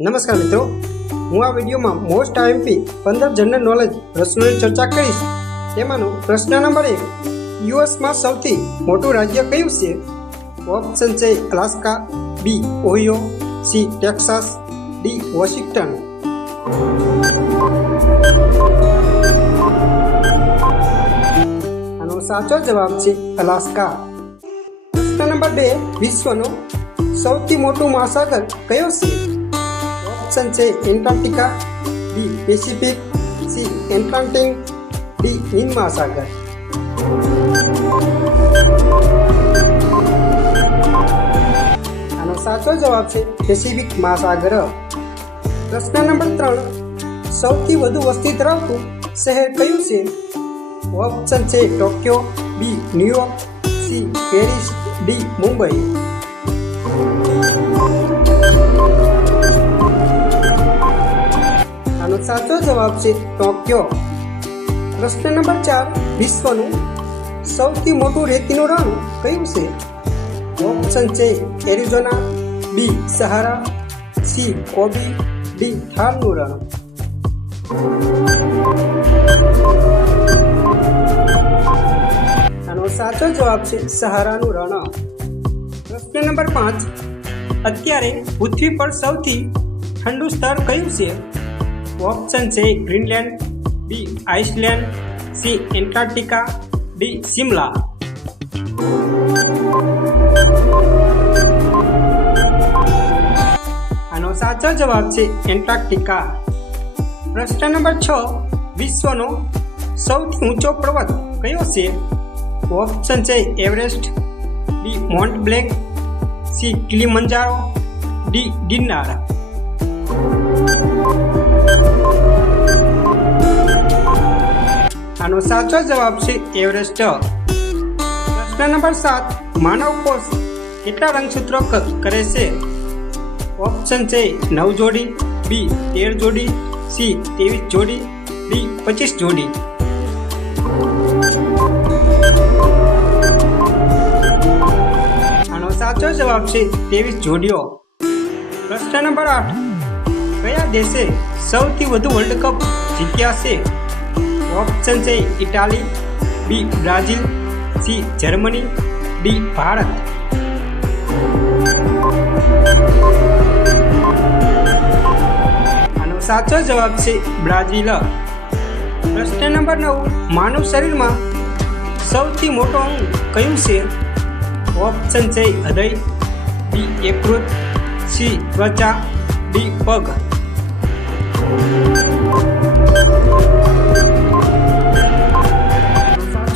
નમસ્કાર મિત્રો, હું આ વિડીયોમાં મોસ્ટ આઈએમપી 15 જનરલ નોલેજ પ્રશ્નોની ચર્ચા કરીશ. તેમાંનો પ્રશ્ન નંબર 1, યુએસમાં સૌથી મોટું રાજ્ય કયું છે? ઓપ્શન છે Alaska, B Ohio, C Texas, D Washington. આનો સાચો જવાબ છે અલાસ્કા. પ્રશ્ન નંબર 2, વિશ્વનો સૌથી મોટું મહાસાગર કયો છે? ઓપ્શન છે Antarctica, B Pacific, C Atlantic, D Hind મહાસાગર. આનો સાચો જવાબ છે પેસિફિક મહાસાગર. પ્રશ્ન નંબર 3, સૌથી વધુ વસ્તી ધરાવતું શહેર કયું છે? ઓપ્શન છે Tokyo, B New York, C Paris, D Mumbai. આનો સાચો જવાબ છે ટોક્યો. પ્રશ્ન નંબર 4, વિશ્વનું સૌથી મોટું રેતીનું રણ કયું છે? ઓપ્શન છે એરિઝોના, બી સહારા, સી કોબી, ડી થારનું રણ. આનો સાચો જવાબ છે સહારાનું રણ. પ્રશ્ન નંબર 5, અત્યારે પૃથ્વી પર સૌથી ઠંડુ સ્થળ કયું છે? ઓપ્શન છે Greenland, B Iceland, C Antarctica, D Simla. આનો સાચો જવાબ છે એન્ટાર્કટિકા. પ્રશ્ન નંબર 6, વિશ્વનો સૌથી ઊંચો પર્વત કયો છે? ઓપ્શન છે Everest, B Mont Blanc, C Kilimanjaro, D Girnar. આનો સાચો જવાબ છે એવરેસ્ટ. પ્રશ્ન નંબર 7, માનવ કોષ કેટલા રંગસૂત્રો કરે છે? ઓપ્શન છે 9 જોડી, બી 13 જોડી, સી 23 જોડી, ડી 25 જોડી. આનો સાચો જવાબ છે 23 જોડીઓ. પ્રશ્ન નંબર 8, કયા દેશે સૌથી વધુ વર્લ્ડ કપ જીત્યા છે? ઓપ્શન છે Italy, B Brazil, C Germany, D Bharat. આનો સાચો જવાબ છે બ્રાઝિલ. પ્રશ્ન નંબર 9, માનવ શરીરમાં સૌથી મોટો અંગ કયું છે? ઓપ્શન છે હૃદય, બી યકૃત, સી ત્વચા, ડી પગ.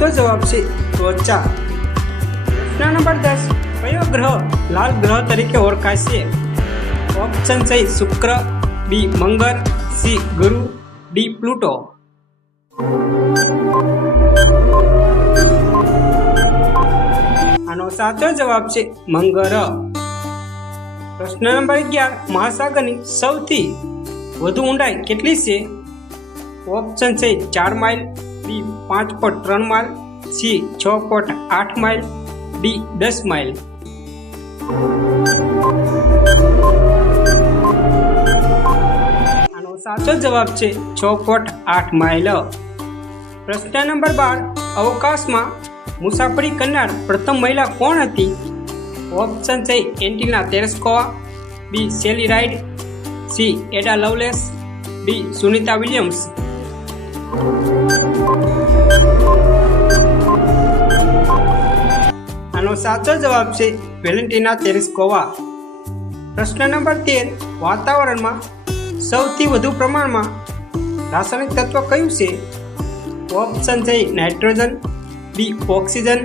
સાચો જવાબ છે ત્વચા. પ્રશ્ન નંબર 10, કયો ગ્રહ લાલ ગ્રહ તરીકે ઓળખાય છે? ઓપ્શન છે શુક્ર, બી મંગળ, સી ગુરુ, ડી પ્લુટો. આનો સાચો જવાબ છે મંગળ. પ્રશ્ન નંબર 11, મહાસાગરની સૌથી વધુ ઊંડાઈ કેટલી છે? ઓપ્શન છે 4 માઇલ, બી 5.3 mile, C 6.8 mile, D 10 mile. આનો સાચો જવાબ છે 6.8 માઇલ. પ્રશ્ન નંબર 12, અવકાશમાં મુસાફરી કરનાર પ્રથમ મહિલા કોણ હતી? ઓપ્શન છે એન્ટિના તેરેસ્કોવા, બી સેલી રાઇડ, સી એડા લવલેસ, ડી સુનિતા વિલિયમ્સ. આનો સાચો જવાબ છે વેલેન્ટિના તેરેસ્કોવા. પ્રશ્ન નંબર 13, વાતાવરણમાં સૌથી વધુ પ્રમાણમાં રાસાયણિક તત્વ કયું છે? ઓપ્શન છે nitrogen, B oxygen,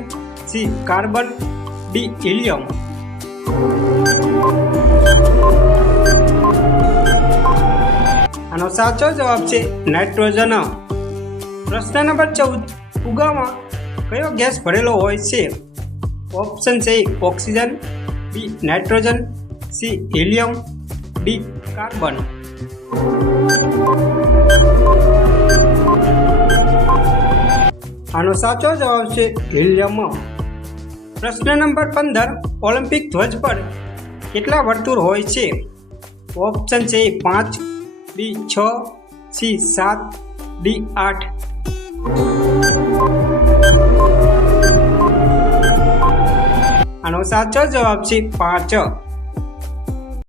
C carbon, D helium. આનો સાચો જવાબ છે નાઇટ્રોજન. પ્રશ્ન નંબર 14, ફુગામાં કયો ગેસ ભરેલો હોય છે? ઓપ્શન છે oxygen, B nitrogen, C helium, D carbon. આનો સાચો જવાબ છે હિલિયમ. પ્રશ્ન નંબર 15, ઓલિમ્પિક ધ્વજ પર કેટલા વર્તુળ હોય છે? ઓપ્શન છે 5, બી 6, સી 7, ડી 8। આનો સાચો જવાબ છે 5।